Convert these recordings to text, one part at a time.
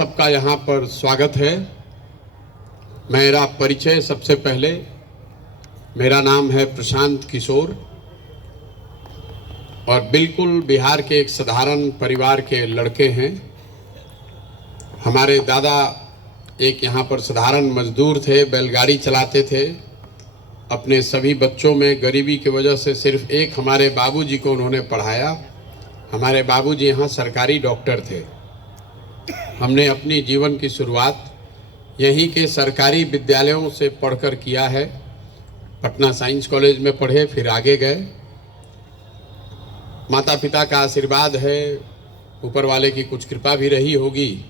सबका यहाँ पर स्वागत है। मेरा परिचय सबसे पहले, मेरा नाम है प्रशांत किशोर और बिल्कुल बिहार के एक साधारण परिवार के लड़के हैं। हमारे दादा एक यहाँ पर साधारण मजदूर थे, बैलगाड़ी चलाते थे। अपने सभी बच्चों में गरीबी की वजह से सिर्फ एक हमारे बाबूजी को उन्होंने पढ़ाया। हमारे बाबूजी यहाँ सरकारी डॉक्टर थे। हमने अपनी जीवन की शुरुआत यहीं के सरकारी विद्यालयों से पढ़कर किया है। पटना साइंस कॉलेज में पढ़े, फिर आगे गए। माता पिता का आशीर्वाद है, ऊपर वाले की कुछ कृपा भी रही होगी,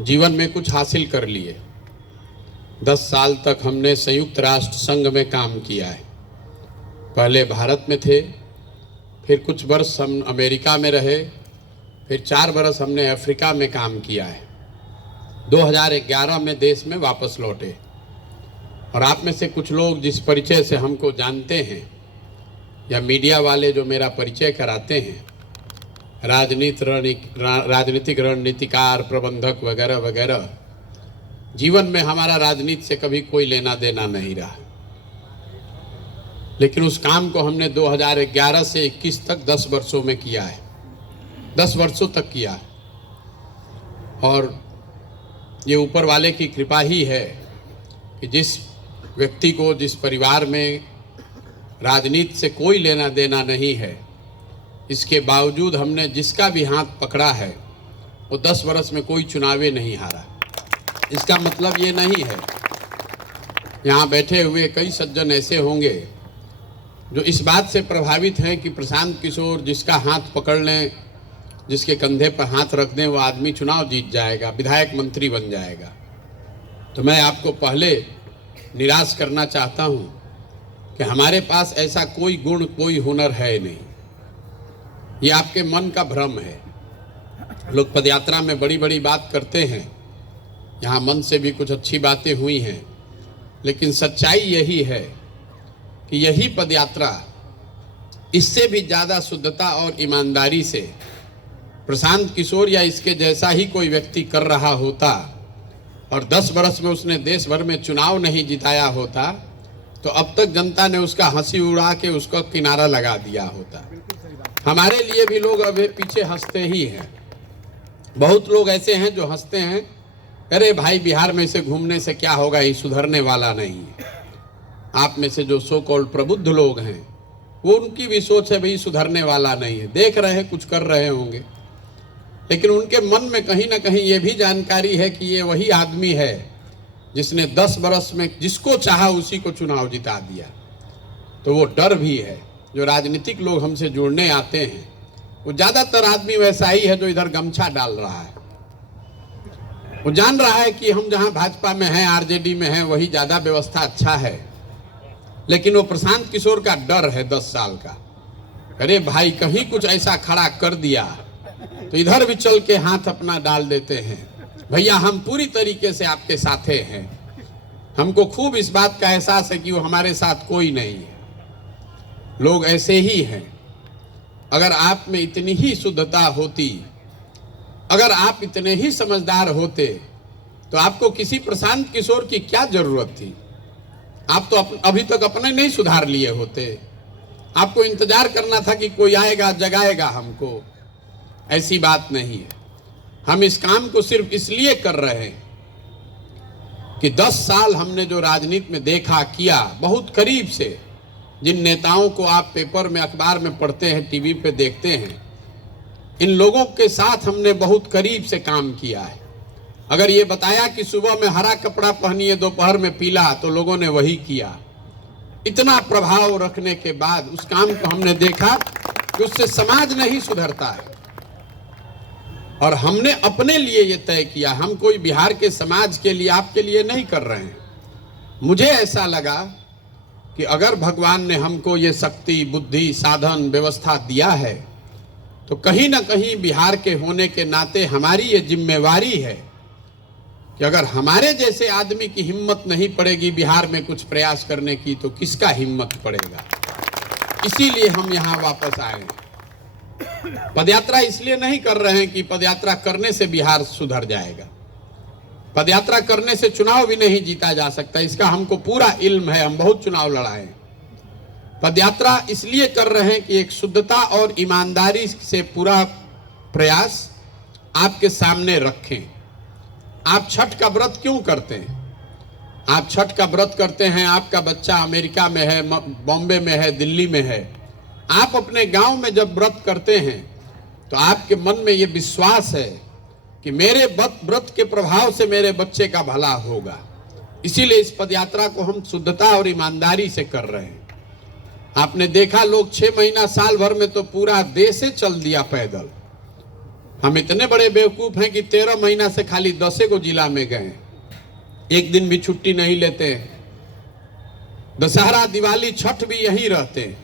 जीवन में कुछ हासिल कर लिए। 10 साल तक हमने संयुक्त राष्ट्र संघ में काम किया है। पहले भारत में थे, फिर कुछ वर्ष हम अमेरिका में रहे, फिर 4 वर्ष हमने अफ्रीका में काम किया है। 2011 में देश में वापस लौटे। और आप में से कुछ लोग जिस परिचय से हमको जानते हैं या मीडिया वाले जो मेरा परिचय कराते हैं, राजनीतिक रणनीतिकार, प्रबंधक वगैरह वगैरह, जीवन में हमारा राजनीति से कभी कोई लेना देना नहीं रहा। लेकिन उस काम को हमने 2011 से 21 तक 10 वर्षों में किया है। 10 वर्षों तक किया है। और ये ऊपर वाले की कृपा ही है कि जिस व्यक्ति को, जिस परिवार में राजनीति से कोई लेना देना नहीं है, इसके बावजूद हमने जिसका भी हाथ पकड़ा है वो 10 वर्ष में कोई चुनावे नहीं हारा। इसका मतलब ये नहीं है, यहाँ बैठे हुए कई सज्जन ऐसे होंगे जो इस बात से प्रभावित हैं कि प्रशांत किशोर जिसका हाथ पकड़ लें, जिसके कंधे पर हाथ रख दें, वो आदमी चुनाव जीत जाएगा, विधायक मंत्री बन जाएगा। तो मैं आपको पहले निराश करना चाहता हूँ कि हमारे पास ऐसा कोई गुण, कोई हुनर है नहीं। ये आपके मन का भ्रम है। लोग पदयात्रा में बड़ी बड़ी बात करते हैं, यहाँ मन से भी कुछ अच्छी बातें हुई हैं, लेकिन सच्चाई यही है कि यही पदयात्रा इससे भी ज़्यादा शुद्धता और ईमानदारी से प्रशांत किशोर या इसके जैसा ही कोई व्यक्ति कर रहा होता और 10 वर्ष में उसने देश भर में चुनाव नहीं जिताया होता, तो अब तक जनता ने उसका हंसी उड़ा के उसका किनारा लगा दिया होता। हमारे लिए भी लोग अभी पीछे हंसते ही हैं। बहुत लोग ऐसे हैं जो हंसते हैं, अरे भाई बिहार में से घूमने से क्या होगा, ये सुधरने वाला नहीं है। आप में से जो सो कॉल्ड प्रबुद्ध लोग हैं, वो उनकी भी सोच है भाई सुधरने वाला नहीं है। देख रहे हैं, कुछ कर रहे होंगे, लेकिन उनके मन में कहीं ना कहीं ये भी जानकारी है कि ये वही आदमी है जिसने 10 वर्ष में जिसको चाहा उसी को चुनाव जिता दिया। तो वो डर भी है। जो राजनीतिक लोग हमसे जुड़ने आते हैं, वो ज़्यादातर आदमी वैसा ही है जो इधर गमछा डाल रहा है। वो जान रहा है कि हम जहाँ भाजपा में हैं, आरजेडी में हैं, वही ज़्यादा व्यवस्था अच्छा है, लेकिन वो प्रशांत किशोर का डर है 10 साल का। अरे भाई कहीं कुछ ऐसा खड़ा कर दिया तो इधर भी चल के हाथ अपना डाल देते हैं। भैया हम पूरी तरीके से आपके साथे हैं। हमको खूब इस बात का एहसास है कि वो हमारे साथ कोई नहीं है। लोग ऐसे ही हैं। अगर आप में इतनी ही शुद्धता होती, अगर आप इतने ही समझदार होते, तो आपको किसी प्रशांत किशोर की क्या जरूरत थी? आप तो अभी तक अपने नहीं सुधार लिए होते। आपको इंतजार करना था कि कोई आएगा, जगाएगा हमको। ऐसी बात नहीं है। हम इस काम को सिर्फ इसलिए कर रहे हैं कि 10 साल हमने जो राजनीति में देखा, किया, बहुत करीब से, जिन नेताओं को आप पेपर में, अखबार में पढ़ते हैं, टीवी पे देखते हैं, इन लोगों के साथ हमने बहुत करीब से काम किया है। अगर ये बताया कि सुबह में हरा कपड़ा पहनिए, दोपहर में पीला, तो लोगों ने वही किया। इतना प्रभाव रखने के बाद उस काम को हमने देखा कि उससे समाज नहीं सुधरता है। और हमने अपने लिए ये तय किया, हम कोई बिहार के समाज के लिए, आपके लिए नहीं कर रहे हैं। मुझे ऐसा लगा कि अगर भगवान ने हमको ये शक्ति, बुद्धि, साधन, व्यवस्था दिया है, तो कहीं ना कहीं बिहार के होने के नाते हमारी ये जिम्मेवारी है कि अगर हमारे जैसे आदमी की हिम्मत नहीं पड़ेगी बिहार में कुछ प्रयास करने की, तो किसका हिम्मत पड़ेगा। इसीलिए हम यहाँ वापस आए। पदयात्रा इसलिए नहीं कर रहे हैं कि पदयात्रा करने से बिहार सुधर जाएगा। पदयात्रा करने से चुनाव भी नहीं जीता जा सकता, इसका हमको पूरा इल्म है, हम बहुत चुनाव लड़ाए हैं। पदयात्रा इसलिए कर रहे हैं कि एक शुद्धता और ईमानदारी से पूरा प्रयास आपके सामने रखें। आप छठ का व्रत क्यों करते हैं? आप छठ का व्रत करते हैं, आपका बच्चा अमेरिका में है, बॉम्बे में है, दिल्ली में है। आप अपने गांव में जब व्रत करते हैं तो आपके मन में ये विश्वास है कि मेरे व्रत के प्रभाव से मेरे बच्चे का भला होगा। इसीलिए इस पदयात्रा को हम शुद्धता और ईमानदारी से कर रहे हैं। आपने देखा लोग 6 महीना साल भर में तो पूरा देश ही चल दिया पैदल। हम इतने बड़े बेवकूफ हैं कि 13 महीना से खाली 10 को जिला में गए, एक दिन भी छुट्टी नहीं लेते। दशहरा, दिवाली, छठ भी यहीं रहते हैं,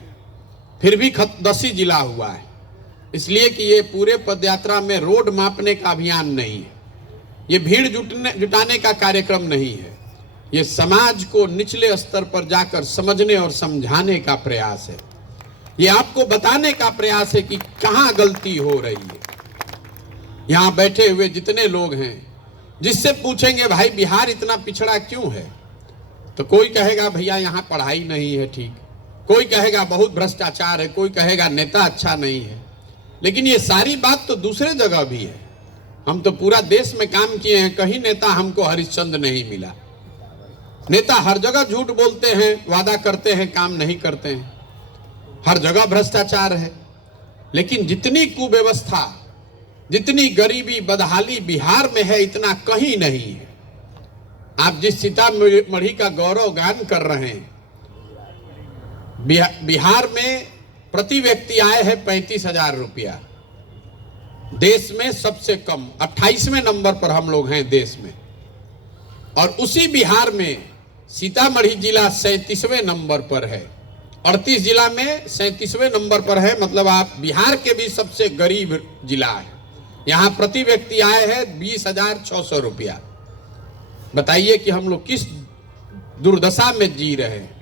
फिर भी 10 जिला हुआ है। इसलिए कि ये पूरे पदयात्रा में रोड मापने का अभियान नहीं है, ये भीड़ जुटाने का कार्यक्रम नहीं है, ये समाज को निचले स्तर पर जाकर समझने और समझाने का प्रयास है। ये आपको बताने का प्रयास है कि कहाँ गलती हो रही है। यहाँ बैठे हुए जितने लोग हैं, जिससे पूछेंगे भाई बिहार इतना पिछड़ा क्यों है, तो कोई कहेगा भैया यहाँ पढ़ाई नहीं है ठीक, कोई कहेगा बहुत भ्रष्टाचार है, कोई कहेगा नेता अच्छा नहीं है। लेकिन ये सारी बात तो दूसरे जगह भी है। हम तो पूरा देश में काम किए हैं, कहीं नेता हमको हरिश्चंद्र नहीं मिला। नेता हर जगह झूठ बोलते हैं, वादा करते हैं, काम नहीं करते हैं, हर जगह भ्रष्टाचार है। लेकिन जितनी कुव्यवस्था, जितनी गरीबी, बदहाली बिहार में है, इतना कहीं नहीं है। आप जिस सीतामढ़ी का गौरव गान कर रहे हैं, बिहार में प्रति व्यक्ति आय है 35,000 रुपया, देश में सबसे कम 28वें नंबर पर हम लोग हैं देश में। और उसी बिहार में सीतामढ़ी जिला 37वें नंबर पर है, 38 जिला में 37वें नंबर पर है। मतलब आप बिहार के भी सबसे गरीब जिला है। यहाँ प्रति व्यक्ति आय है 20,600 रुपया। बताइए कि हम लोग किस दुर्दशा में जी रहे हैं।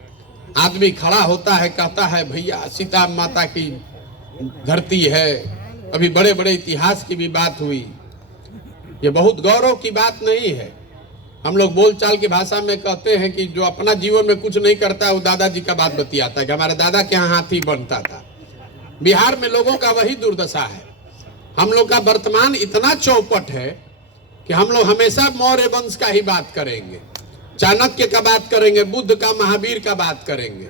आदमी खड़ा होता है, कहता है भैया सीता माता की धरती है। अभी बड़े बड़े इतिहास की भी बात हुई, ये बहुत गौरव की बात नहीं है। हम लोग बोलचाल की भाषा में कहते हैं कि जो अपना जीवन में कुछ नहीं करता है वो दादाजी का बात बतियाता है कि हमारे दादा के यहाँ हाथी बनता था। बिहार में लोगों का वही दुर्दशा है। हम लोग का वर्तमान इतना चौपट है कि हम लोग हमेशा मौर्य वंश का ही बात करेंगे, चाणक्य का बात करेंगे, बुद्ध का, महावीर का बात करेंगे।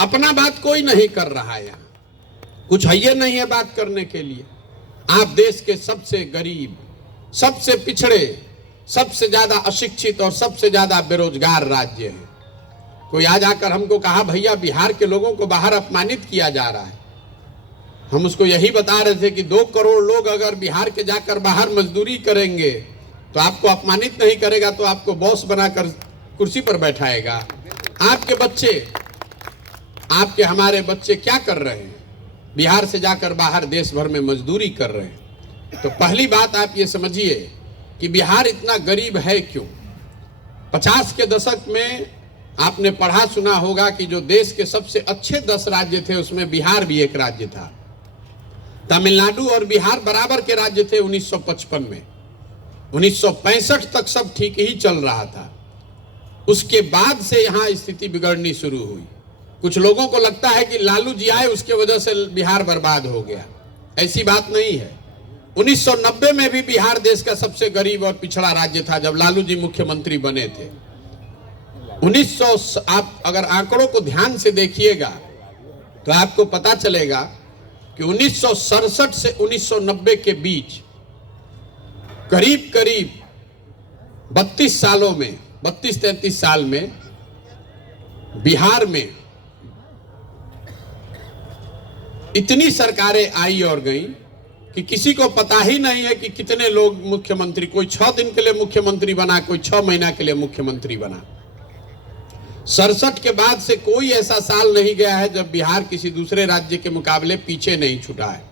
अपना बात कोई नहीं कर रहा है, यहाँ कुछ है ये नहीं है बात करने के लिए। आप देश के सबसे गरीब, सबसे पिछड़े, सबसे ज्यादा अशिक्षित और सबसे ज्यादा बेरोजगार राज्य है। कोई आज आकर हमको कहा भैया बिहार के लोगों को बाहर अपमानित किया जा रहा है। हम उसको यही बता रहे थे कि 2 करोड़ लोग अगर बिहार के जाकर बाहर मजदूरी करेंगे तो आपको अपमानित नहीं करेगा, तो आपको बॉस बनाकर कुर्सी पर बैठाएगा। आपके बच्चे, आपके हमारे बच्चे क्या कर रहे हैं? बिहार से जाकर बाहर देश भर में मजदूरी कर रहे हैं। तो पहली बात आप ये समझिए कि बिहार इतना गरीब है क्यों। 50 के दशक में आपने पढ़ा सुना होगा कि जो देश के सबसे अच्छे 10 राज्य थे उसमें बिहार भी एक राज्य था। तमिलनाडु और बिहार बराबर के राज्य थे 1955 में। 1965 तक सब ठीक ही चल रहा था। उसके बाद से यहाँ स्थिति बिगड़नी शुरू हुई। कुछ लोगों को लगता है कि लालू जी आए उसके वजह से बिहार बर्बाद हो गया। ऐसी बात नहीं है। 1990 में भी बिहार देश का सबसे गरीब और पिछड़ा राज्य था जब लालू जी मुख्यमंत्री बने थे। 1900, आप अगर आंकड़ों को ध्यान से देखिएगा तो आपको पता चलेगा कि 1967 से 1990 के बीच करीब करीब 32 सालों में, 32-33 साल में बिहार में इतनी सरकारें आई और गई कि किसी को पता ही नहीं है कि कितने लोग मुख्यमंत्री, कोई 6 दिन के लिए मुख्यमंत्री बना, कोई 6 महीना के लिए मुख्यमंत्री बना। 67 के बाद से कोई ऐसा साल नहीं गया है जब बिहार किसी दूसरे राज्य के मुकाबले पीछे नहीं छूटा है।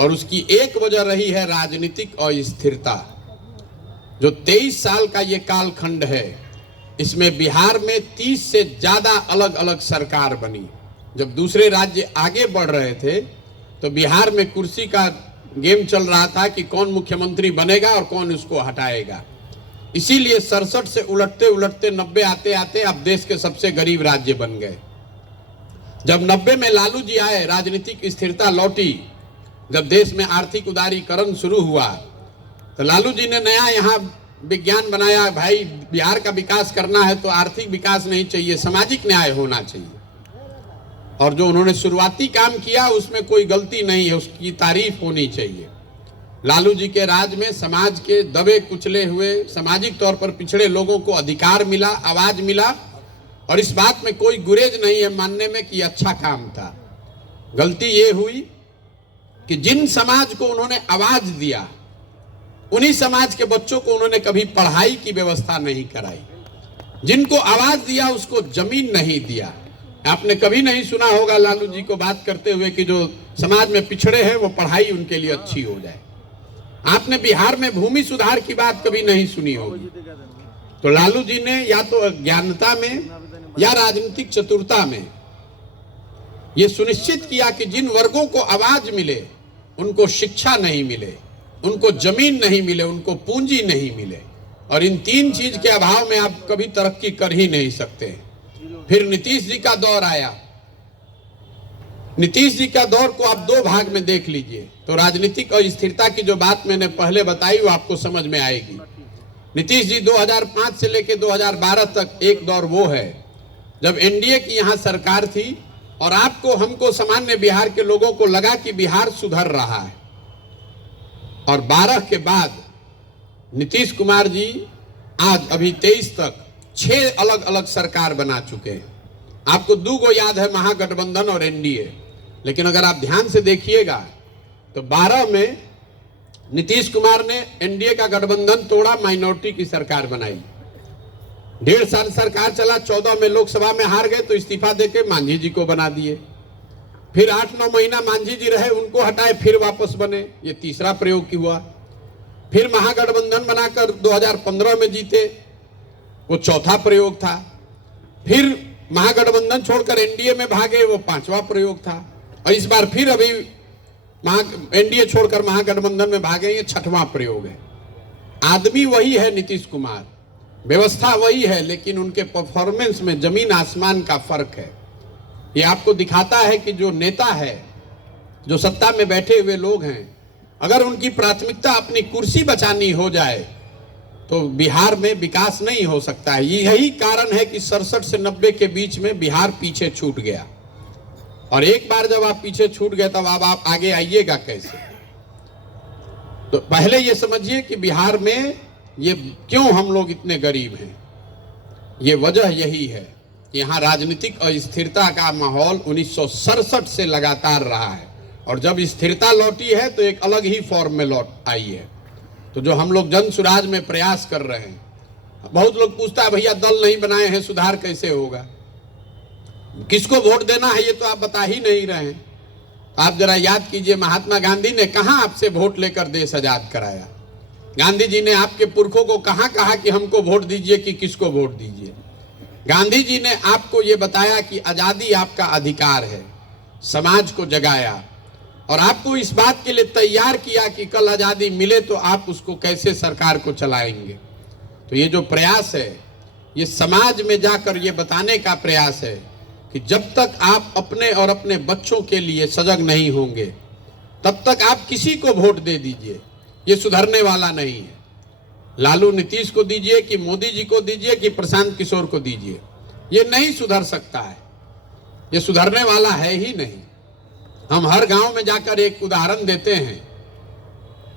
और उसकी एक वजह रही है राजनीतिक अस्थिरता। जो 23 साल का ये कालखंड है, इसमें बिहार में 30 से ज्यादा अलग अलग सरकार बनी। जब दूसरे राज्य आगे बढ़ रहे थे तो बिहार में कुर्सी का गेम चल रहा था कि कौन मुख्यमंत्री बनेगा और कौन उसको हटाएगा। इसीलिए 67 से उलटते उलटते 90 आते आते अब देश के सबसे गरीब राज्य बन गए। जब 90 में लालू जी आए, राजनीतिक स्थिरता लौटी, जब देश में आर्थिक उदारीकरण शुरू हुआ, तो लालू जी ने नया यहाँ विज्ञान बनाया, भाई बिहार का विकास करना है तो आर्थिक विकास नहीं चाहिए, सामाजिक न्याय होना चाहिए। और जो उन्होंने शुरुआती काम किया उसमें कोई गलती नहीं है, उसकी तारीफ होनी चाहिए। लालू जी के राज में समाज के दबे कुचले हुए, सामाजिक तौर पर पिछड़े लोगों को अधिकार मिला, आवाज मिला, और इस बात में कोई गुरेज नहीं है मानने में कि अच्छा काम था। गलती ये हुई कि जिन समाज को उन्होंने आवाज दिया, उन्हीं समाज के बच्चों को उन्होंने कभी पढ़ाई की व्यवस्था नहीं कराई। जिनको आवाज दिया उसको जमीन नहीं दिया। आपने कभी नहीं सुना होगा लालू जी को बात करते हुए कि जो समाज में पिछड़े हैं वो पढ़ाई उनके लिए अच्छी हो जाए। आपने बिहार में भूमि सुधार की बात कभी नहीं सुनी होगी। तो लालू जी ने या तो अज्ञानता में या राजनीतिक चतुरता में ये सुनिश्चित किया कि जिन वर्गों को आवाज मिले उनको शिक्षा नहीं मिले, उनको जमीन नहीं मिले, उनको पूंजी नहीं मिले। और इन तीन चीज के अभाव में आप कभी तरक्की कर ही नहीं सकते। फिर नीतीश जी का दौर आया। नीतीश जी का दौर को आप दो भाग में देख लीजिए तो राजनीतिक और स्थिरता की जो बात मैंने पहले बताई वो आपको समझ में आएगी। नीतीश जी 2005 से लेकर 2012 तक एक दौर वो है जब एनडीए की यहाँ सरकार थी और आपको, हमको, सामान्य बिहार के लोगों को लगा कि बिहार सुधर रहा है। और 12 के बाद नीतीश कुमार जी आज अभी 23 तक 6 अलग अलग सरकार बना चुके हैं। आपको दो याद है, महागठबंधन और एनडीए। लेकिन अगर आप ध्यान से देखिएगा तो 12 में नीतीश कुमार ने एनडीए का गठबंधन तोड़ा, माइनॉरिटी की सरकार बनाई। 1.5 साल सरकार चला, 14 में लोकसभा में हार गए तो इस्तीफा देके मांझी जी को बना दिए। फिर 8-9 महीना मांझी जी रहे, उनको हटाए, फिर वापस बने। ये तीसरा प्रयोग हुआ। फिर महागठबंधन बनाकर 2015 में जीते, वो चौथा प्रयोग था। फिर महागठबंधन छोड़कर एनडीए में भागे, वो 5वां प्रयोग था। और इस बार फिर अभी एनडीए छोड़कर महागठबंधन में भागे, ये 6वां प्रयोग है। आदमी वही है नीतीश कुमार, व्यवस्था वही है, लेकिन उनके परफॉर्मेंस में जमीन आसमान का फर्क है। ये आपको दिखाता है कि जो नेता है, जो सत्ता में बैठे हुए लोग हैं, अगर उनकी प्राथमिकता अपनी कुर्सी बचानी हो जाए तो बिहार में विकास नहीं हो सकता है। यही कारण है कि 67 से 90 के बीच में बिहार पीछे छूट गया। और एक बार जब आप पीछे छूट गए तब अब आप आगे आइएगा कैसे? तो पहले ये समझिए कि बिहार में ये क्यों हम लोग इतने गरीब हैं। ये वजह यही है कि यहाँ राजनीतिक अस्थिरता का माहौल 1967 से लगातार रहा है। और जब स्थिरता लौटी है तो एक अलग ही फॉर्म में लौट आई है। तो जो हम लोग जन सुराज में प्रयास कर रहे हैं, बहुत लोग पूछता है भैया दल नहीं बनाए हैं, सुधार कैसे होगा, किसको वोट देना है, ये तो आप बता ही नहीं रहे हैं। आप जरा याद कीजिए, महात्मा गांधी ने कहां आपसे वोट लेकर देश आजाद कराया? गांधी जी ने आपके पुरखों को कहां कहा कि हमको वोट दीजिए कि किसको वोट दीजिए? गांधी जी ने आपको ये बताया कि आजादी आपका अधिकार है, समाज को जगाया और आपको इस बात के लिए तैयार किया कि कल आजादी मिले तो आप उसको कैसे सरकार को चलाएंगे। तो ये जो प्रयास है, ये समाज में जाकर ये बताने का प्रयास है कि जब तक आप अपने और अपने बच्चों के लिए सजग नहीं होंगे तब तक आप किसी को वोट दे दीजिए, ये सुधरने वाला नहीं है। लालू नीतीश को दीजिए कि मोदी जी को दीजिए कि प्रशांत किशोर को दीजिए, ये नहीं सुधर सकता है, ये सुधरने वाला है ही नहीं। हम हर गांव में जाकर एक उदाहरण देते हैं,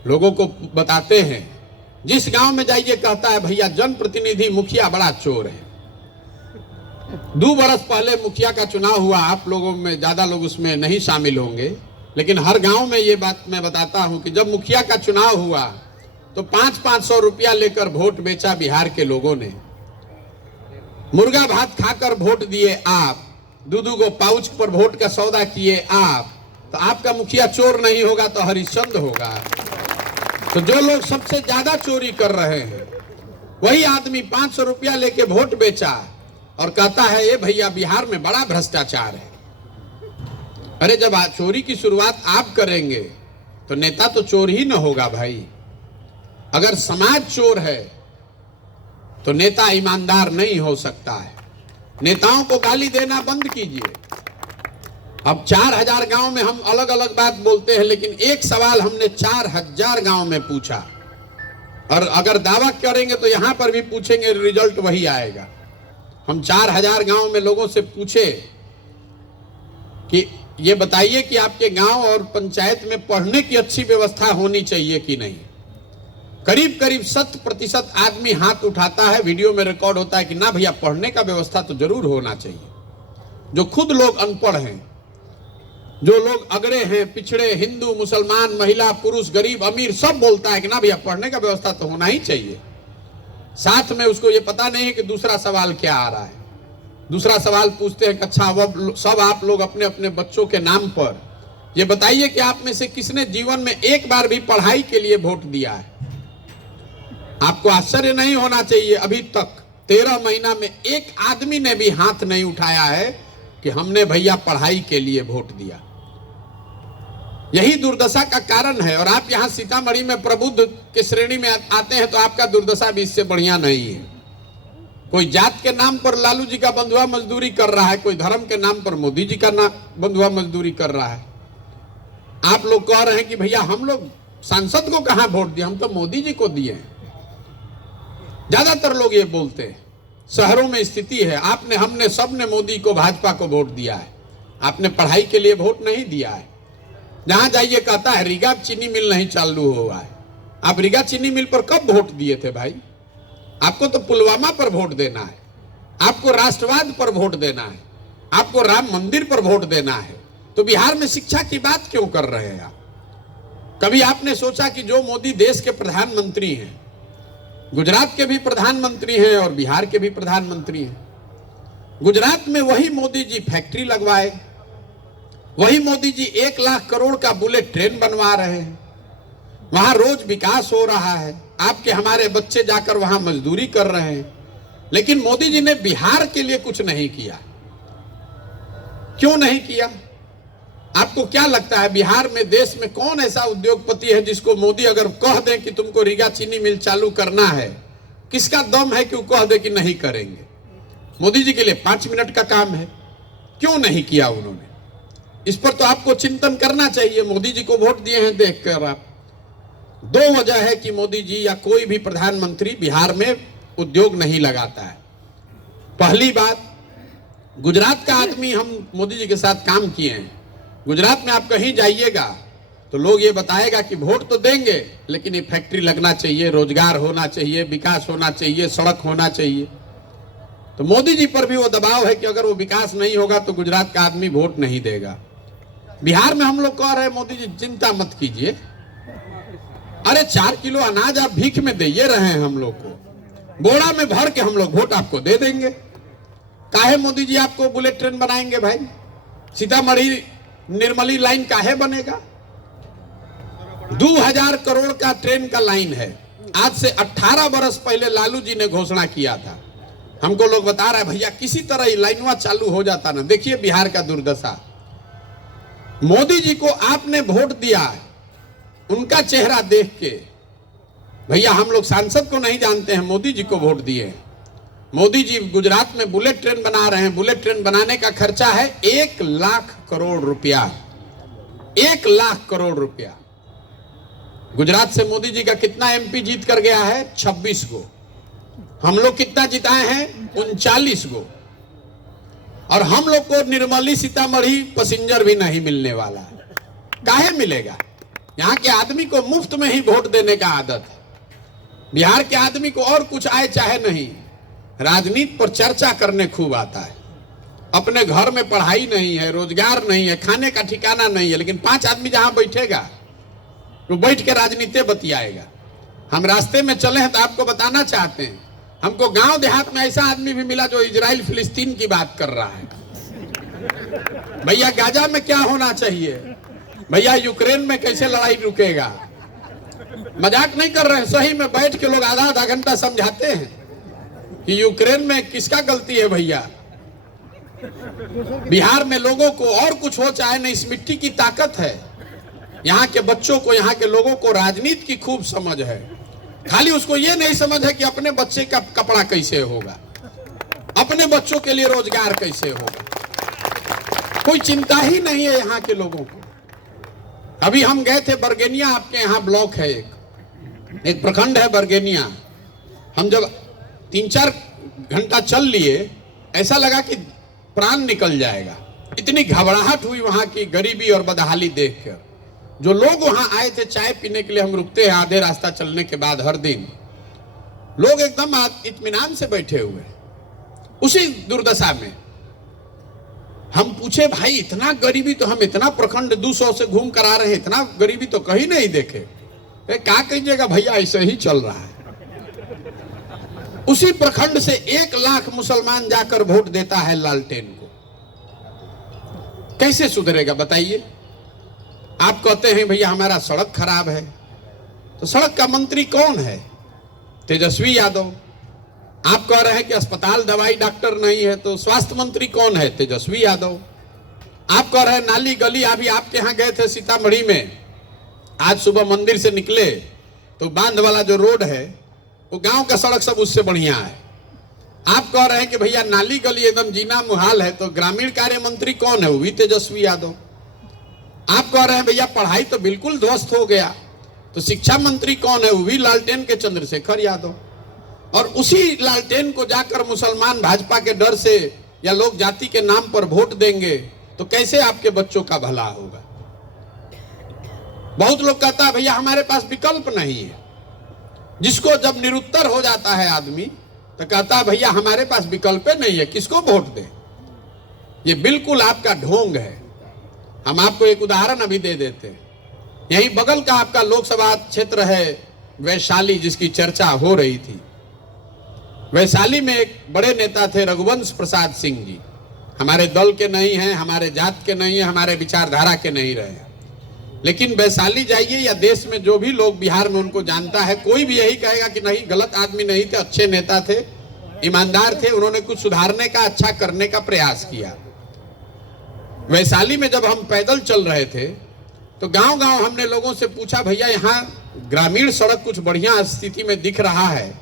लोगों को बताते हैं। जिस गांव में जाइए कहता है भैया जनप्रतिनिधि मुखिया बड़ा चोर है। 2 बरस पहले मुखिया का चुनाव हुआ, आप लोगों में ज्यादा लोग उसमें नहीं शामिल होंगे, लेकिन हर गांव में ये बात मैं बताता हूं कि जब मुखिया का चुनाव हुआ तो 500-500 रुपया लेकर वोट बेचा बिहार के लोगों ने। मुर्गा भात खाकर वोट दिए आप, 2-2 गो पाउच पर वोट का सौदा किए आप, तो आपका मुखिया चोर नहीं होगा तो हरिश्चंद्र होगा। तो जो लोग सबसे ज्यादा चोरी कर रहे हैं वही आदमी 500 रुपया लेके वोट बेचा और कहता है ये भैया बिहार में बड़ा भ्रष्टाचार है। अरे जब चोरी की शुरुआत आप करेंगे तो नेता तो चोर ही न होगा भाई। अगर समाज चोर है तो नेता ईमानदार नहीं हो सकता है। नेताओं को गाली देना बंद कीजिए। अब 4000 गांव में हम अलग अलग बात बोलते हैं, लेकिन एक सवाल हमने 4000 गांव में पूछा, और अगर दावा करेंगे तो यहां पर भी पूछेंगे, रिजल्ट वही आएगा। हम 4000 गांव में लोगों से पूछे कि ये बताइए कि आपके गांव और पंचायत में पढ़ने की अच्छी व्यवस्था होनी चाहिए कि नहीं। करीब करीब 100% आदमी हाथ उठाता है, वीडियो में रिकॉर्ड होता है कि ना भैया पढ़ने का व्यवस्था तो जरूर होना चाहिए। जो खुद लोग अनपढ़ हैं, जो लोग अगड़े हैं, पिछड़े, हिंदू, मुसलमान, महिला, पुरुष, गरीब, अमीर, सब बोलता है कि ना भैया पढ़ने का व्यवस्था तो होना ही चाहिए। साथ में उसको ये पता नहीं है कि दूसरा सवाल क्या आ रहा है। दूसरा सवाल पूछते हैं कि अच्छा अब सब आप लोग अपने अपने बच्चों के नाम पर ये बताइए कि आप में से किसने जीवन में एक बार भी पढ़ाई के लिए वोट दिया है। आपको आश्चर्य नहीं होना चाहिए, अभी तक 13 महीना में एक आदमी ने भी हाथ नहीं उठाया है कि हमने भैया पढ़ाई के लिए वोट दिया। यही दुर्दशा का कारण है। और आप यहाँ सीतामढ़ी में प्रबुद्ध के श्रेणी में आते हैं तो आपका दुर्दशा भी इससे बढ़िया नहीं है। कोई जात के नाम पर लालू जी का बंधुआ मजदूरी कर रहा है, कोई धर्म के नाम पर मोदी जी का बंधुआ मजदूरी कर रहा है। आप लोग कह रहे हैं कि भैया हम लोग सांसद को कहां वोट दिया, हम तो मोदी जी को दिए हैं। ज्यादातर लोग ये बोलते हैं। शहरों में स्थिति है, आपने, हमने, सबने मोदी को, भाजपा को वोट दिया है। आपने पढ़ाई के लिए वोट नहीं दिया है। जहां जाइए कहता है रीगा चीनी मिल नहीं चालू हुआ है। आप रीगा चीनी मिल पर कब वोट दिए थे भाई? आपको तो पुलवामा पर वोट देना है, आपको राष्ट्रवाद पर वोट देना है, आपको राम मंदिर पर वोट देना है। तो बिहार में शिक्षा की बात क्यों कर रहे हैं आप? कभी आपने सोचा कि जो मोदी देश के प्रधानमंत्री हैं, गुजरात के भी प्रधानमंत्री हैं और बिहार के भी प्रधानमंत्री हैं, गुजरात में वही मोदी जी फैक्ट्री लगवाए, वही मोदी जी 1 लाख करोड़ का बुलेट ट्रेन बनवा रहे हैं, वहां रोज विकास हो रहा है। आपके हमारे बच्चे जाकर वहां मजदूरी कर रहे हैं, लेकिन मोदी जी ने बिहार के लिए कुछ नहीं किया। क्यों नहीं किया? आपको क्या लगता है बिहार में, देश में कौन ऐसा उद्योगपति है जिसको मोदी अगर कह दे कि तुमको रीगा चीनी मिल चालू करना है, किसका दम है कि वो कह दे कि नहीं करेंगे? मोदी जी के लिए 5 मिनट का काम है। क्यों नहीं किया उन्होंने? इस पर तो आपको चिंतन करना चाहिए। मोदी जी को वोट दिए हैं देखकर आप। 2 वजह है कि मोदी जी या कोई भी प्रधानमंत्री बिहार में उद्योग नहीं लगाता है। पहली बात, गुजरात का आदमी, हम मोदी जी के साथ काम किए हैं। गुजरात में आप कहीं जाइएगा तो लोग ये बताएगा कि वोट तो देंगे लेकिन ये फैक्ट्री लगना चाहिए, रोजगार होना चाहिए, विकास होना चाहिए, सड़क होना चाहिए। तो मोदी जी पर भी वो दबाव है कि अगर वो विकास नहीं होगा तो गुजरात का आदमी वोट नहीं देगा। बिहार में हम लोग कह रहे हैं मोदी जी चिंता मत कीजिए, अरे 4 किलो अनाज आप भीख में दे रहे हैं हम लोग को, बोरा में भर के हम लोग वोट आपको दे देंगे। काहे मोदी जी आपको बुलेट ट्रेन बनाएंगे भाई? सीतामढ़ी निर्मली लाइन काहे बनेगा? 2000 करोड़ का ट्रेन का लाइन है। आज से 18 बरस पहले लालू जी ने घोषणा किया था। हमको लोग बता रहे हैं भैया किसी तरह ये लाइनवा चालू हो जाता ना। देखिए बिहार का दुर्दशा। मोदी जी को आपने वोट दिया है, उनका चेहरा देख के, भैया हम लोग सांसद को नहीं जानते हैं, मोदी जी को वोट दिए हैं। मोदी जी गुजरात में बुलेट ट्रेन बना रहे हैं। बुलेट ट्रेन बनाने का खर्चा है 1 लाख करोड़ रुपया। 1 लाख करोड़ रुपया। गुजरात से मोदी जी का कितना एमपी जीत कर गया है? 26 गो। हम लोग कितना जिताए हैं? 39 गो। और हम लोग को निर्मली सीतामढ़ी पैसेंजर भी नहीं मिलने वाला है। काहे मिलेगा? यहाँ के आदमी को मुफ्त में ही वोट देने का आदत है। बिहार के आदमी को और कुछ आए चाहे नहीं, राजनीति पर चर्चा करने खूब आता है। अपने घर में पढ़ाई नहीं है, रोजगार नहीं है, खाने का ठिकाना नहीं है, लेकिन 5 आदमी जहां बैठेगा तो बैठ के राजनीति बतियाएगा। हम रास्ते में चले हैं तो आपको बताना चाहते हैं, हमको गांव देहात में ऐसा आदमी भी मिला जो इजराइल फिलिस्तीन की बात कर रहा है। भैया गाजा में क्या होना चाहिए? भैया यूक्रेन में कैसे लड़ाई रुकेगा? मजाक नहीं कर रहे हैं, सही में बैठ के लोग आधा आधा घंटा समझाते हैं कि यूक्रेन में किसका गलती है भैया। बिहार में लोगों को और कुछ हो चाहे नहीं, इस मिट्टी की ताकत है। यहाँ के बच्चों को, यहाँ के लोगों को राजनीति की खूब समझ है। खाली उसको ये नहीं समझ है कि अपने बच्चे का कपड़ा कैसे होगा, अपने बच्चों के लिए रोजगार कैसे होगा, कोई चिंता ही नहीं है यहाँ के लोगों को। अभी हम गए थे बरगेनिया, आपके यहाँ ब्लॉक है, एक प्रखंड है बरगेनिया। हम जब 3-4 घंटा चल लिए, ऐसा लगा कि प्राण निकल जाएगा, इतनी घबराहट हुई वहां की गरीबी और बदहाली देखकर। जो लोग वहां आए थे चाय पीने के लिए, हम रुकते हैं आधे रास्ता चलने के बाद हर दिन, लोग एकदम इत्मीनान से बैठे हुए उसी दुर्दशा में। हम पूछे, भाई इतना गरीबी तो, हम इतना प्रखंड 200 से घूम कर आ रहे हैं, इतना गरीबी तो कहीं नहीं देखे। क्या कहिएगा भैया, ऐसे ही चल रहा है। उसी प्रखंड से 1 लाख मुसलमान जाकर वोट देता है लालटेन को। कैसे सुधरेगा बताइए? आप कहते हैं भैया हमारा सड़क खराब है, तो सड़क का मंत्री कौन है? तेजस्वी यादव। आप कह रहे हैं कि अस्पताल दवाई डॉक्टर नहीं है, तो स्वास्थ्य मंत्री कौन है? तेजस्वी यादव। आप कह रहे हैं नाली गली, अभी आपके यहाँ गए थे सीतामढ़ी में, आज सुबह मंदिर से निकले तो बांध वाला जो रोड है वो गांव का सड़क सब उससे बढ़िया है। आप कह रहे हैं कि भैया नाली गली एकदम जीना मुहाल है, तो ग्रामीण कार्य मंत्री कौन है? वो भी तेजस्वी यादव। आप कह रहे हैं भैया पढ़ाई तो बिल्कुल ध्वस्त हो गया, तो शिक्षा मंत्री कौन है? वो भी लालटेन के चंद्रशेखर यादव। और उसी लालटेन को जाकर मुसलमान भाजपा के डर से या लोग जाति के नाम पर वोट देंगे, तो कैसे आपके बच्चों का भला होगा? बहुत लोग कहता है भैया हमारे पास विकल्प नहीं है। जिसको जब निरुत्तर हो जाता है आदमी, तो कहता है भैया हमारे पास विकल्प नहीं है, किसको वोट दें? ये बिल्कुल आपका ढोंग है। हम आपको एक उदाहरण अभी दे देते हैं। यही बगल का आपका लोकसभा क्षेत्र है वैशाली, जिसकी चर्चा हो रही थी। वैशाली में एक बड़े नेता थे रघुवंश प्रसाद सिंह जी। हमारे दल के नहीं हैं, हमारे जात के नहीं हैं, हमारे विचारधारा के नहीं रहे, लेकिन वैशाली जाइए या देश में जो भी लोग बिहार में उनको जानता है, कोई भी यही कहेगा कि नहीं गलत आदमी नहीं थे, अच्छे नेता थे, ईमानदार थे, उन्होंने कुछ सुधारने का, अच्छा करने का प्रयास किया। वैशाली में जब हम पैदल चल रहे थे तो गांव-गांव हमने लोगों से पूछा, भैया यहाँ ग्रामीण सड़क कुछ बढ़िया स्थिति में दिख रहा है,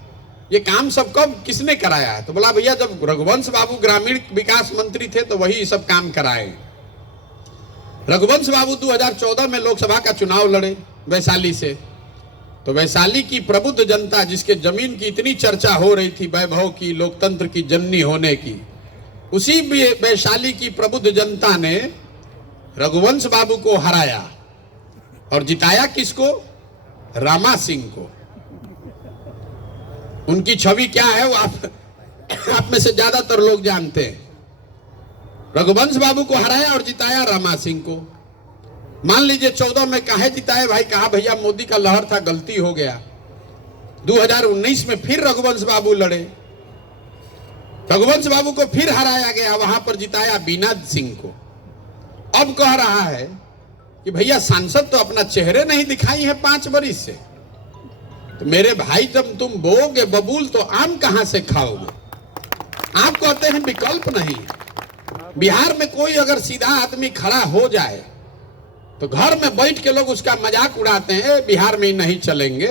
ये काम सब कब किसने कराया है? तो बोला भैया जब रघुवंश बाबू ग्रामीण विकास मंत्री थे तो वही सब काम कराए। रघुवंश बाबू 2014 में लोकसभा का चुनाव लड़े वैशाली से, तो वैशाली की प्रबुद्ध जनता, जिसके जमीन की इतनी चर्चा हो रही थी, वैभव की, लोकतंत्र की जननी होने की, उसी वैशाली की प्रबुद्ध जनता ने रघुवंश बाबू को हराया और जिताया किसको? रामा सिंह को। उनकी छवि क्या है वो आप में से ज्यादातर लोग जानते हैं। रघुवंश बाबू को हराया और जिताया रामा सिंह को। मान लीजिए 14 में काहे जिताए भाई? कहा भैया मोदी का लहर था, गलती हो गया। 2019 में फिर रघुवंश बाबू लड़े, रघुवंश बाबू को फिर हराया गया, वहां पर जिताया बीना सिंह को। अब कह रहा है कि भैया सांसद तो अपना चेहरे नहीं दिखाई है 5 बरिस से, तो मेरे भाई जब तुम बोओगे बबूल तो आम कहां से खाओगे? आप कहते हैं विकल्प नहीं। बिहार में कोई अगर सीधा आदमी खड़ा हो जाए तो घर में बैठ के लोग उसका मजाक उड़ाते हैं, बिहार में ही नहीं चलेंगे।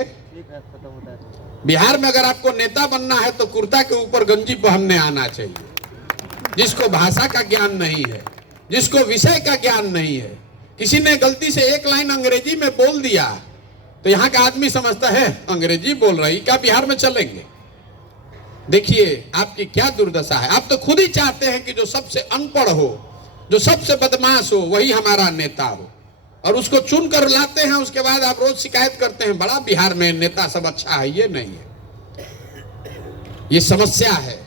बिहार में अगर आपको नेता बनना है तो कुर्ता के ऊपर गंजी पहनने आना चाहिए। जिसको भाषा का ज्ञान नहीं है, जिसको विषय का ज्ञान नहीं है, किसी ने गलती से एक लाइन अंग्रेजी में बोल दिया तो यहाँ का आदमी समझता है अंग्रेजी बोल रही, क्या बिहार में चलेंगे? देखिए आपकी क्या दुर्दशा है। आप तो खुद ही चाहते हैं कि जो सबसे अनपढ़ हो, जो सबसे बदमाश हो, वही हमारा नेता हो, और उसको चुन कर लाते हैं। उसके बाद आप रोज शिकायत करते हैं बड़ा बिहार में नेता सब अच्छा है। ये नहीं है, ये समस्या है।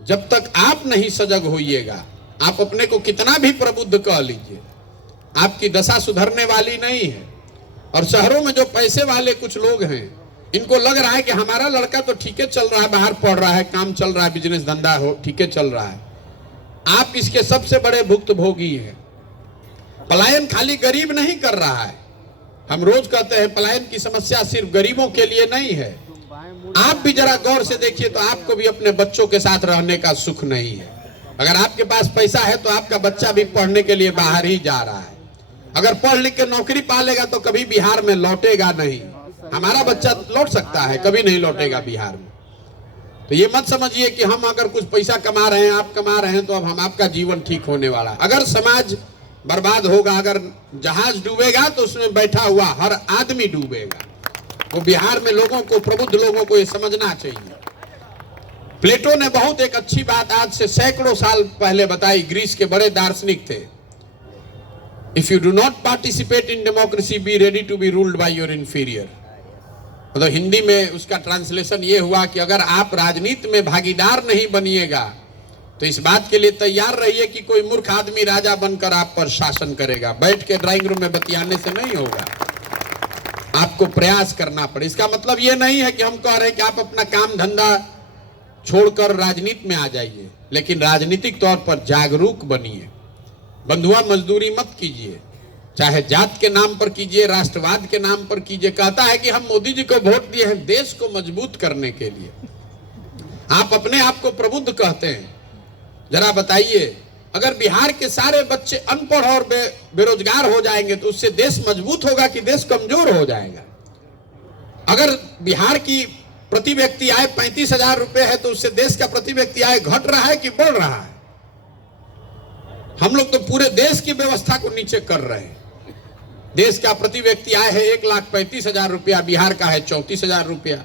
जब तक आप नहीं सजग होइएगा, आप अपने को कितना भी प्रबुद्ध कह लीजिए, आपकी दशा सुधरने वाली नहीं है। और शहरों में जो पैसे वाले कुछ लोग हैं, इनको लग रहा है कि हमारा लड़का तो ठीक है चल रहा है, बाहर पढ़ रहा है, काम चल रहा है, बिजनेस धंधा हो ठीक है चल रहा है। आप इसके सबसे बड़े भुक्तभोगी हैं। पलायन खाली गरीब नहीं कर रहा है। हम रोज कहते हैं पलायन की समस्या सिर्फ गरीबों के लिए नहीं है। आप भी जरा गौर से देखिए तो आपको भी अपने बच्चों के साथ रहने का सुख नहीं है। अगर आपके पास पैसा है तो आपका बच्चा भी पढ़ने के लिए बाहर ही जा रहा है। अगर पढ़ लिख के नौकरी पा लेगा तो कभी बिहार में लौटेगा नहीं। हमारा बच्चा लौट सकता है, कभी नहीं लौटेगा बिहार में। तो ये मत समझिए कि हम अगर कुछ पैसा कमा रहे हैं, आप कमा रहे हैं, तो अब हम आपका जीवन ठीक होने वाला है। अगर समाज बर्बाद होगा, अगर जहाज डूबेगा तो उसमें बैठा हुआ हर आदमी डूबेगा। वो बिहार में लोगों को, प्रबुद्ध लोगों को ये समझना चाहिए। प्लेटो ने बहुत एक अच्छी बात आज से सैकड़ों साल पहले बताई। ग्रीस के बड़े दार्शनिक थे। If you do not participate in democracy, be ready to be ruled by your inferior. मतलब हिंदी में उसका ट्रांसलेशन ये हुआ कि अगर आप राजनीति में भागीदार नहीं बनिएगा तो इस बात के लिए तैयार रहिए कि कोई मूर्ख आदमी राजा बनकर आप पर शासन करेगा। बैठ के ड्राइंग रूम में बतियाने से नहीं होगा, आपको प्रयास करना पड़े। इसका मतलब ये नहीं है कि हम कह रहे हैं कि आप अपना काम धंधा छोड़कर राजनीति में आ जाइए, लेकिन राजनीतिक तौर पर जागरूक बनिए। बंधुआ मजदूरी मत कीजिए, चाहे जात के नाम पर कीजिए, राष्ट्रवाद के नाम पर कीजिए। कहता है कि हम मोदी जी को वोट दिए हैं देश को मजबूत करने के लिए। आप अपने आप को प्रबुद्ध कहते हैं। जरा बताइए, अगर बिहार के सारे बच्चे अनपढ़ और बेरोजगार हो जाएंगे तो उससे देश मजबूत होगा कि देश कमजोर हो जाएगा? अगर बिहार की प्रति व्यक्ति आय 35,000 रुपए है तो उससे देश का प्रति व्यक्ति आय घट रहा है कि बढ़ रहा है? हम लोग तो पूरे देश की व्यवस्था को नीचे कर रहे हैं। देश का प्रति व्यक्ति आय है 1,35,000 रुपया, बिहार का है 34,000 रुपया,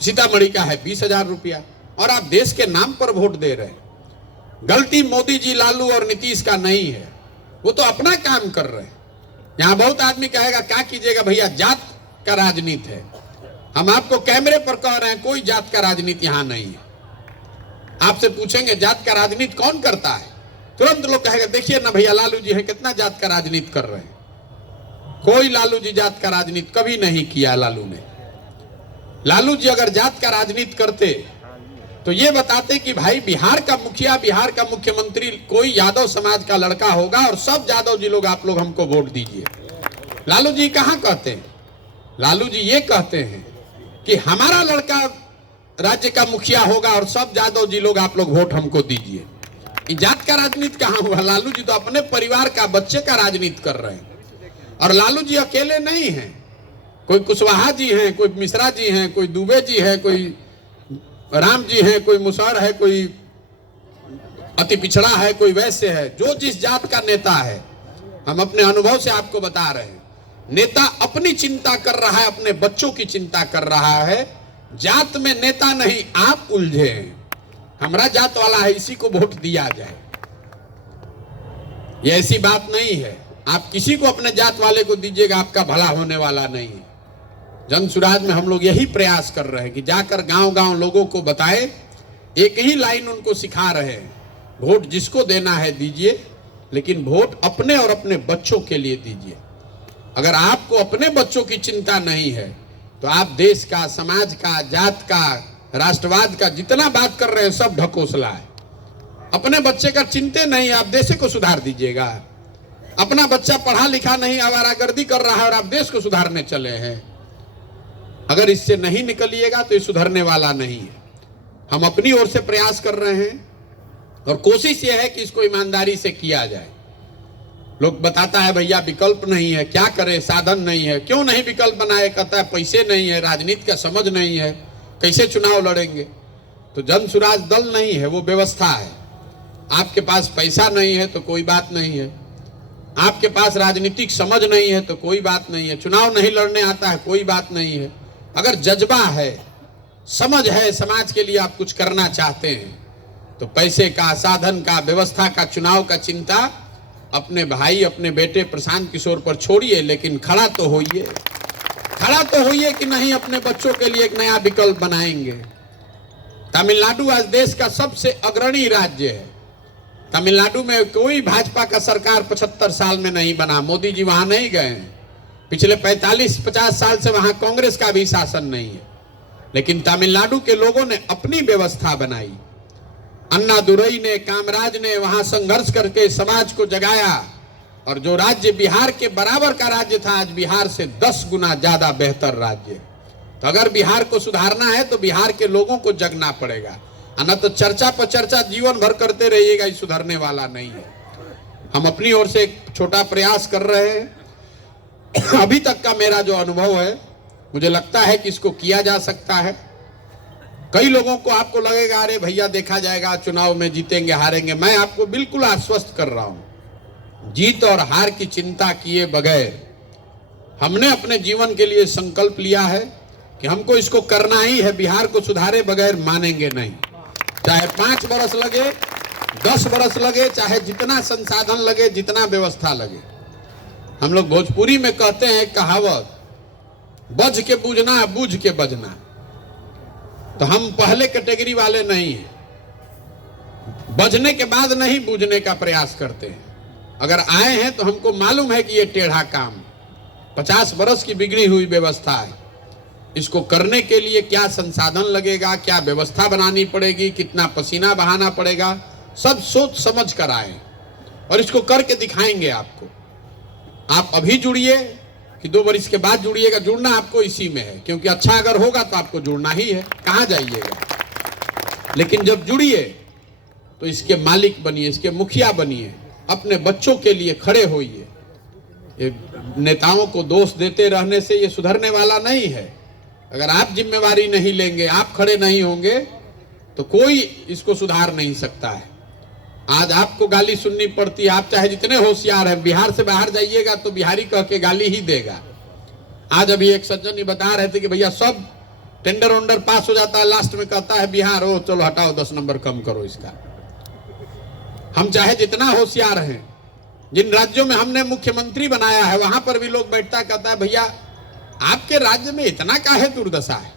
सीतामढ़ी का है 20,000 रुपया, और आप देश के नाम पर वोट दे रहे हैं। गलती मोदी जी, लालू और नीतीश का नहीं है, वो तो अपना काम कर रहे हैं। यहां बहुत आदमी कहेगा क्या कीजिएगा भैया, जात का राजनीति है। हम आपको कैमरे पर कह रहे हैं कोई जात का राजनीति यहां नहीं है। आपसे पूछेंगे जात का राजनीति कौन करता है, तुरंत लोग कहेगा देखिए ना भैया लालू जी हैं, कितना जात का राजनीति कर रहे हैं। कोई लालू जी जात का राजनीति कभी नहीं किया लालू ने। लालू जी अगर जात का राजनीति करते तो ये बताते कि भाई बिहार का मुखिया, बिहार का मुख्यमंत्री कोई यादव समाज का लड़का होगा और सब यादव जी लोग आप लोग हमको वोट दीजिए। लालू जी कहां कहते हैं? लालू जी ये कहते हैं कि हमारा लड़का राज्य का मुखिया होगा और सब यादव जी लोग आप लोग वोट हमको दीजिए। जात का राजनीति कहां हुआ? लालू जी तो अपने परिवार का, बच्चे का राजनीति कर रहे हैं। और लालू जी अकेले नहीं हैं, कोई कुशवाहा जी हैं, कोई मिश्रा जी हैं, कोई दुबे जी है, कोई राम जी हैं, कोई मुसहर है, कोई अति पिछड़ा है, कोई वैश्य है। जो जिस जात का नेता है, हम अपने अनुभव से आपको बता रहे हैं, नेता अपनी चिंता कर रहा है, अपने बच्चों की चिंता कर रहा है। जात में नेता नहीं, आप उलझे हैं। हमारा जात वाला है, इसी को वोट दिया जाए, ये ऐसी बात नहीं है। आप किसी को अपने जात वाले को दीजिएगा, आपका भला होने वाला नहीं है। जन सुराज में हम लोग यही प्रयास कर रहे हैं कि जाकर गांव-गांव लोगों को बताएं, एक ही लाइन उनको सिखा रहे हैं, वोट जिसको देना है दीजिए, लेकिन वोट अपने और अपने बच्चों के लिए दीजिए। अगर आपको अपने बच्चों की चिंता नहीं है तो आप देश का, समाज का, जात का, राष्ट्रवाद का जितना बात कर रहे हैं सब ढकोसला है। अपने बच्चे का चिंते नहीं, आप देश को सुधार दीजिएगा। अपना बच्चा पढ़ा लिखा नहीं, आवारागर्दी कर रहा है और आप देश को सुधारने चले हैं। अगर इससे नहीं निकलिएगा तो ये सुधरने वाला नहीं है। हम अपनी ओर से प्रयास कर रहे हैं और कोशिश ये है कि इसको ईमानदारी से किया जाए। लोग बताता है भैया विकल्प नहीं है, क्या करें, साधन नहीं है। क्यों नहीं विकल्प बनाए? कहता है पैसे नहीं है, राजनीति का समझ नहीं है, कैसे चुनाव लड़ेंगे। तो जन सुराज दल नहीं है, वो व्यवस्था है। आपके पास पैसा नहीं है तो कोई बात नहीं है, आपके पास राजनीतिक समझ नहीं है तो कोई बात नहीं है, चुनाव नहीं लड़ने आता है कोई बात नहीं है। अगर जज्बा है, समझ है, समाज के लिए आप कुछ करना चाहते हैं तो पैसे का, साधन का, व्यवस्था का, चुनाव का चिंता अपने भाई, अपने बेटे प्रशांत किशोर पर छोड़िए, लेकिन खड़ा तो होइए। खड़ा तो होइए कि नहीं अपने बच्चों के लिए एक नया विकल्प बनाएंगे। तमिलनाडु आज देश का सबसे अग्रणी राज्य है। तमिलनाडु में कोई भाजपा का सरकार 75 साल में नहीं बना। मोदी जी वहां नहीं गए हैं। पिछले 45-50 साल से वहां कांग्रेस का भी शासन नहीं है, लेकिन तमिलनाडु के लोगों ने अपनी व्यवस्था बनाई। अन्ना दुरई ने, कामराज ने वहां संघर्ष करके समाज को जगाया और जो राज्य बिहार के बराबर का राज्य था आज बिहार से 10 गुना ज्यादा बेहतर राज्य है। तो अगर बिहार को सुधारना है तो बिहार के लोगों को जगना पड़ेगा। न तो चर्चा पर चर्चा जीवन भर करते रहिएगा, ये सुधरने वाला नहीं है। हम अपनी ओर से एक छोटा प्रयास कर रहे हैं। अभी तक का मेरा जो अनुभव है, मुझे लगता है कि इसको किया जा सकता है। कई लोगों को आपको लगेगा अरे भैया देखा जाएगा, चुनाव में जीतेंगे हारेंगे। मैं आपको बिल्कुल आश्वस्त कर रहा हूं, जीत और हार की चिंता किए बगैर हमने अपने जीवन के लिए संकल्प लिया है कि हमको इसको करना ही है। बिहार को सुधारे बगैर मानेंगे नहीं, चाहे 5 बरस लगे, 10 बरस लगे, चाहे जितना संसाधन लगे, जितना व्यवस्था लगे। हम लोग भोजपुरी में कहते हैं कहावत, बज के बूझना बूझ के बजना। तो हम पहले कैटेगरी वाले नहीं हैं, बजने के बाद नहीं बूझने का प्रयास करते हैं। अगर आए हैं तो हमको मालूम है कि ये टेढ़ा काम 50 बरस की बिगड़ी हुई व्यवस्था है। इसको करने के लिए क्या संसाधन लगेगा, क्या व्यवस्था बनानी पड़ेगी, कितना पसीना बहाना पड़ेगा, सब सोच समझ कर आए और इसको करके दिखाएंगे आपको। आप अभी जुड़िए कि 2 वर्ष के बाद जुड़िएगा, जुड़ना आपको इसी में है, क्योंकि अच्छा अगर होगा तो आपको जुड़ना ही है, कहाँ जाइएगा। लेकिन जब जुड़िए तो इसके मालिक बनिए, इसके मुखिया बनिए, अपने बच्चों के लिए खड़े होइए। नेताओं को दोष देते रहने से ये सुधरने वाला नहीं है। अगर आप जिम्मेवारी नहीं लेंगे, आप खड़े नहीं होंगे, तो कोई इसको सुधार नहीं सकता है। आज आपको गाली सुननी पड़ती है, आप चाहे जितने होशियार हैं, बिहार से बाहर जाइएगा तो बिहारी कह के गाली ही देगा। आज अभी एक सज्जन बता रहे थे कि भैया सब टेंडर वेंडर पास हो जाता है, लास्ट में कहता है बिहार हो चलो हटाओ 10 नंबर कम करो इसका। हम चाहे जितना होशियार हैं, जिन राज्यों में हमने मुख्यमंत्री बनाया है वहां पर भी लोग बैठता कहता है भैया आपके राज्य में इतना काहे दुर्दशा है।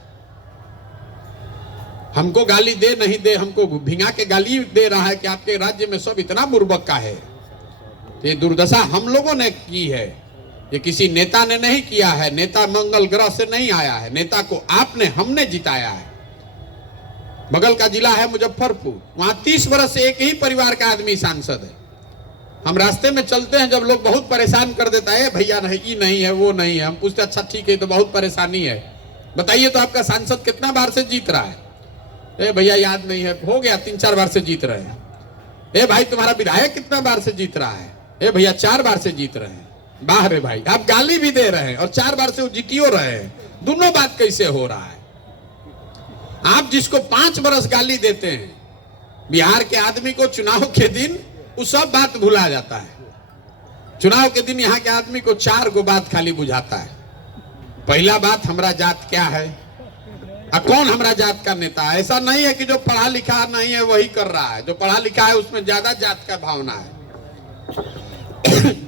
हमको गाली दे नहीं दे, हमको भिंगा के गाली दे रहा है कि आपके राज्य में सब इतना बुर्बक का है। तो ये दुर्दशा हम लोगों ने की है, ये किसी नेता ने नहीं किया है। नेता मंगल ग्रह से नहीं आया है, नेता को आपने हमने जिताया है। बगल का जिला है मुजफ्फरपुर, वहां 30 वर्ष से एक ही परिवार का आदमी सांसद है। हम रास्ते में चलते हैं, जब लोग बहुत परेशान कर देता है भैया नहीं, ये नहीं है वो नहीं है, हम पूछते अच्छा ठीक है तो बहुत परेशानी है, बताइए तो आपका सांसद कितना बार से जीत रहा है। ए भैया याद नहीं है, हो गया 3-4 बार से जीत रहे हैं। ए भाई तुम्हारा विधायक कितना बार से जीत रहा है। ए भैया 4 बार से जीत रहे हैं। वाह रे भाई, आप गाली भी दे रहे हैं और 4 बार से वो जीतियो रहे हैं। दोनों बात कैसे हो रहा है। आप जिसको 5 बरस गाली देते हैं, बिहार के आदमी को चुनाव के दिन वो सब बात भुला जाता है। चुनाव के दिन यहाँ के आदमी को 4 गो बात खाली बुझाता है। पहला बात, हमरा जात क्या है, कौन हमरा जात का नेता है। ऐसा नहीं है कि जो पढ़ा लिखा नहीं है वही कर रहा है, जो पढ़ा लिखा है उसमें ज्यादा जात का भावना है।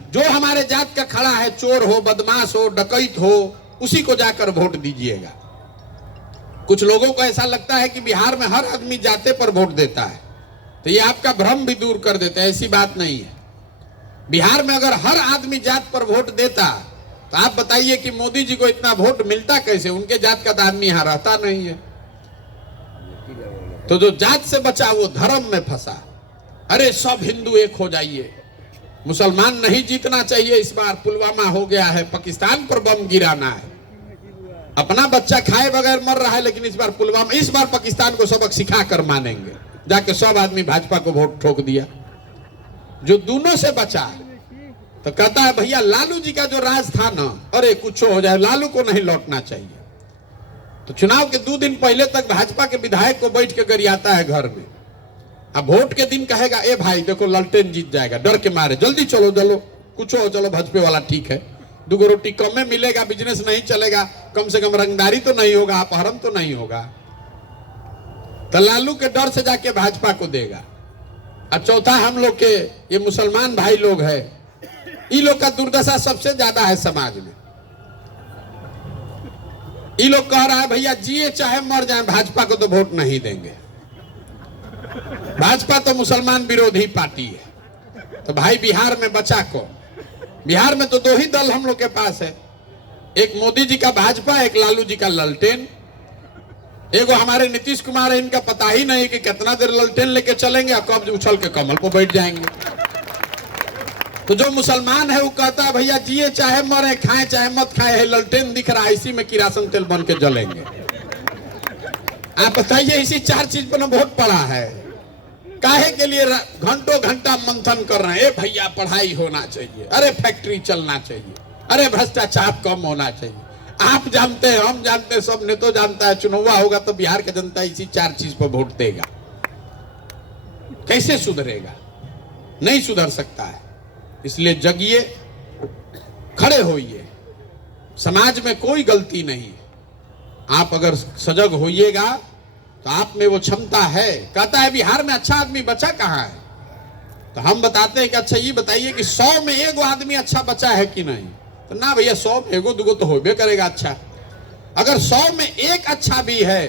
जो हमारे जात का खड़ा है, चोर हो, बदमाश हो, डकैत हो, उसी को जाकर वोट दीजिएगा। कुछ लोगों को ऐसा लगता है कि बिहार में हर आदमी जाते पर वोट देता है, तो ये आपका भ्रम भी दूर कर देता है। ऐसी बात नहीं है। बिहार में अगर हर आदमी जात पर वोट देता तो आप बताइए कि मोदी जी को इतना वोट मिलता कैसे। उनके जात का आदमी यहाँ रहता नहीं है। तो जो जात से बचा वो धर्म में फंसा। अरे सब हिंदू एक हो जाइए, मुसलमान नहीं जीतना चाहिए। इस बार पुलवामा हो गया है, पाकिस्तान पर बम गिराना है। अपना बच्चा खाए बगैर मर रहा है, लेकिन इस बार पुलवामा, इस बार पाकिस्तान को सबक सिखा कर मानेंगे। जाके सब आदमी भाजपा को वोट ठोक दिया। जो दोनों से बचा तो कहता है भैया लालू जी का जो राज था ना, अरे कुछ हो जाए लालू को नहीं लौटना चाहिए। तो चुनाव के 2 दिन पहले तक भाजपा के विधायक को बैठ के गरियाता है घर में। अब वोट के दिन कहेगा ए भाई देखो ललटेन जीत जाएगा, डर के मारे जल्दी चलो चलो कुछ हो, चलो भाजपा वाला ठीक है, 2 गो रोटी कम में मिलेगा, बिजनेस नहीं चलेगा, कम से कम रंगदारी तो नहीं होगा, अपहरण तो नहीं होगा। तो लालू के डर से जाके भाजपा को देगा। और चौथा हम लोग के ये मुसलमान भाई लोग है, इन लोग का दुर्दशा सबसे ज्यादा है समाज में। ये लोग कह रहा है भैया जिए चाहे मर जाए भाजपा को तो वोट नहीं देंगे। भाजपा तो मुसलमान विरोधी पार्टी है। तो भाई बिहार में बचा को, बिहार में तो 2 ही दल हम लोग के पास है, एक मोदी जी का भाजपा, एक लालू जी का ललटेन। एगो हमारे नीतीश कुमार है, इनका पता ही नहीं कि कितना देर ललटेन लेके चलेंगे और कब उछल के कमल पर बैठ जाएंगे। तो जो मुसलमान है वो कहता है भैया जिए चाहे मरे, खाए चाहे मत खाए, है ललटेन दिख रहा है, इसी में किरासन तेल बन के जलेंगे। आप बताइए, इसी 4 चीज पर ना वोट पड़ा है। काहे के लिए घंटों घंटा मंथन कर रहे हैं? ए भैया पढ़ाई होना चाहिए, अरे फैक्ट्री चलना चाहिए, अरे भ्रष्टाचार कम होना चाहिए। आप जानते हैं, हम जानते हैं, सब ने तो जानता है, चुनाव होगा तो बिहार की जनता इसी 4 चीज पर वोट देगा। कैसे सुधरेगा? नहीं सुधर सकता है। इसलिए जगिए, खड़े होइए। समाज में कोई गलती नहीं है। आप अगर सजग होइएगा तो आप में वो क्षमता है। कहता है बिहार में अच्छा आदमी बचा कहाँ है? तो हम बताते हैं कि अच्छा ये बताइए कि 100 में 1 आदमी अच्छा बचा है कि नहीं? तो ना भैया, 100 में 1-2 तो होबे करेगा अच्छा। अगर 100 में 1 अच्छा भी है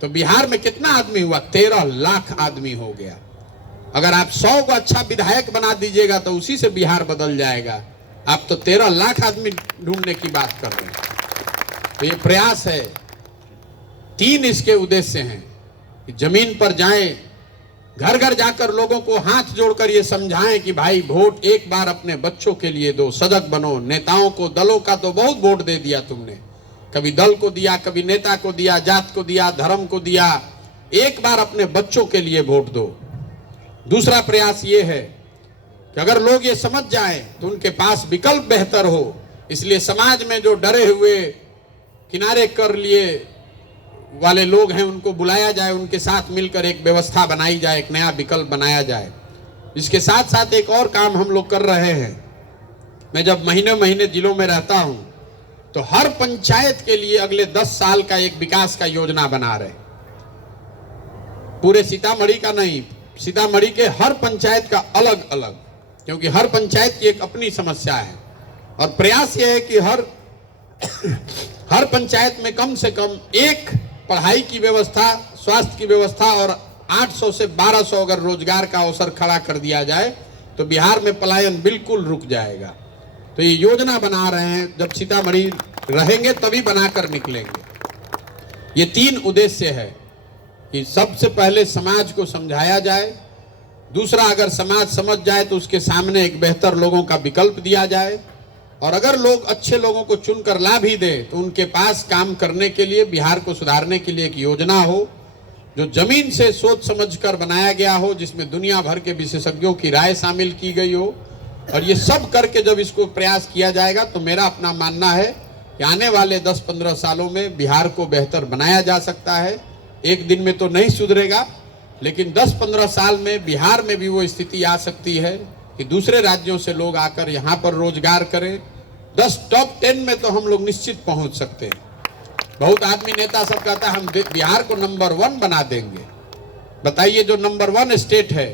तो बिहार में कितना आदमी हुआ? 13 लाख आदमी हो गया। अगर आप 100 को अच्छा विधायक बना दीजिएगा तो उसी से बिहार बदल जाएगा। आप तो 13 लाख आदमी ढूंढने की बात कर रहे हैं। तो ये प्रयास है। 3 इसके उद्देश्य हैं कि जमीन पर जाएं, घर घर जाकर लोगों को हाथ जोड़कर ये समझाएं कि भाई वोट एक बार अपने बच्चों के लिए दो, सजग बनो। नेताओं को, दलों का तो बहुत वोट दे दिया तुमने, कभी दल को दिया, कभी नेता को दिया, जात को दिया, धर्म को दिया। एक बार अपने बच्चों के लिए वोट दो। दूसरा प्रयास ये है कि अगर लोग ये समझ जाएं तो उनके पास विकल्प बेहतर हो। इसलिए समाज में जो डरे हुए, किनारे कर लिए वाले लोग हैं, उनको बुलाया जाए, उनके साथ मिलकर एक व्यवस्था बनाई जाए, एक नया विकल्प बनाया जाए। इसके साथ साथ एक और काम हम लोग कर रहे हैं। मैं जब महीने महीने जिलों में रहता हूं तो हर पंचायत के लिए अगले 10 साल का एक विकास का योजना बना रहे। पूरे सीतामढ़ी का नहीं, सीतामढ़ी के हर पंचायत का अलग अलग, क्योंकि हर पंचायत की एक अपनी समस्या है। और प्रयास यह है कि हर पंचायत में कम से कम एक पढ़ाई की व्यवस्था, स्वास्थ्य की व्यवस्था और 800 से 1200 अगर रोजगार का अवसर खड़ा कर दिया जाए तो बिहार में पलायन बिल्कुल रुक जाएगा। तो ये योजना बना रहे हैं, जब सीतामढ़ी रहेंगे तभी बनाकर निकलेंगे। ये 3 उद्देश्य है कि सबसे पहले समाज को समझाया जाए, दूसरा अगर समाज समझ जाए तो उसके सामने एक बेहतर लोगों का विकल्प दिया जाए, और अगर लोग अच्छे लोगों को चुनकर ला भी दे तो उनके पास काम करने के लिए, बिहार को सुधारने के लिए एक योजना हो जो जमीन से सोच समझकर बनाया गया हो, जिसमें दुनिया भर के विशेषज्ञों की राय शामिल की गई हो। और ये सब करके जब इसको प्रयास किया जाएगा तो मेरा अपना मानना है कि आने वाले 10-15 सालों में बिहार को बेहतर बनाया जा सकता है। एक दिन में तो नहीं सुधरेगा, लेकिन 10-15 साल में बिहार में भी वो स्थिति आ सकती है कि दूसरे राज्यों से लोग आकर यहाँ पर रोजगार करें। 10 टॉप 10 में तो हम लोग निश्चित पहुँच सकते हैं। बहुत आदमी, नेता सब कहता है हम बिहार को नंबर 1 बना देंगे। बताइए, जो नंबर 1 स्टेट है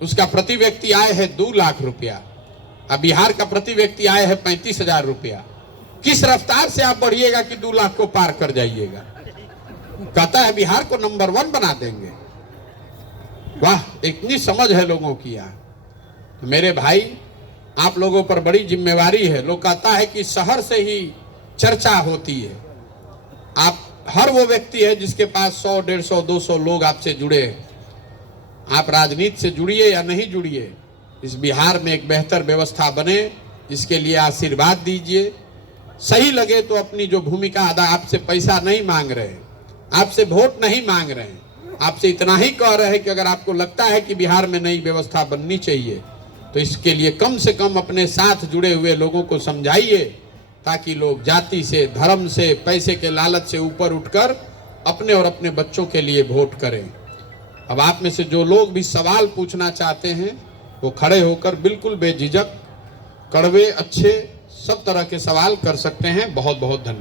उसका प्रति व्यक्ति आय है 2 लाख रुपया, अब बिहार का प्रति व्यक्ति आय है 35,000 रुपया। किस रफ्तार से आप बढ़िएगा कि 2 लाख को पार कर जाइएगा? कहता है बिहार को नंबर 1 बना देंगे। वाह, इतनी समझ है लोगों की यहाँ। तो मेरे भाई, आप लोगों पर बड़ी जिम्मेवारी है। लोग कहता है कि शहर से ही चर्चा होती है। आप, हर वो व्यक्ति है जिसके पास 100, 150, 200 लोग आपसे जुड़े हैं। आप राजनीति से जुड़िए या नहीं जुड़िए, इस बिहार में एक बेहतर व्यवस्था बने, इसके लिए आशीर्वाद दीजिए। सही लगे तो अपनी जो भूमिका अदा, आपसे पैसा नहीं मांग रहे, आपसे वोट नहीं मांग रहे, आपसे इतना ही कह रहे हैं कि अगर आपको लगता है कि बिहार में नई व्यवस्था बननी चाहिए तो इसके लिए कम से कम अपने साथ जुड़े हुए लोगों को समझाइए, ताकि लोग जाति से, धर्म से, पैसे के लालच से ऊपर उठकर अपने और अपने बच्चों के लिए वोट करें। अब आप में से जो लोग भी सवाल पूछना चाहते हैं वो खड़े होकर बिल्कुल बेझिझक, कड़वे, अच्छे, सब तरह के सवाल कर सकते हैं। बहुत बहुत धन्यवाद।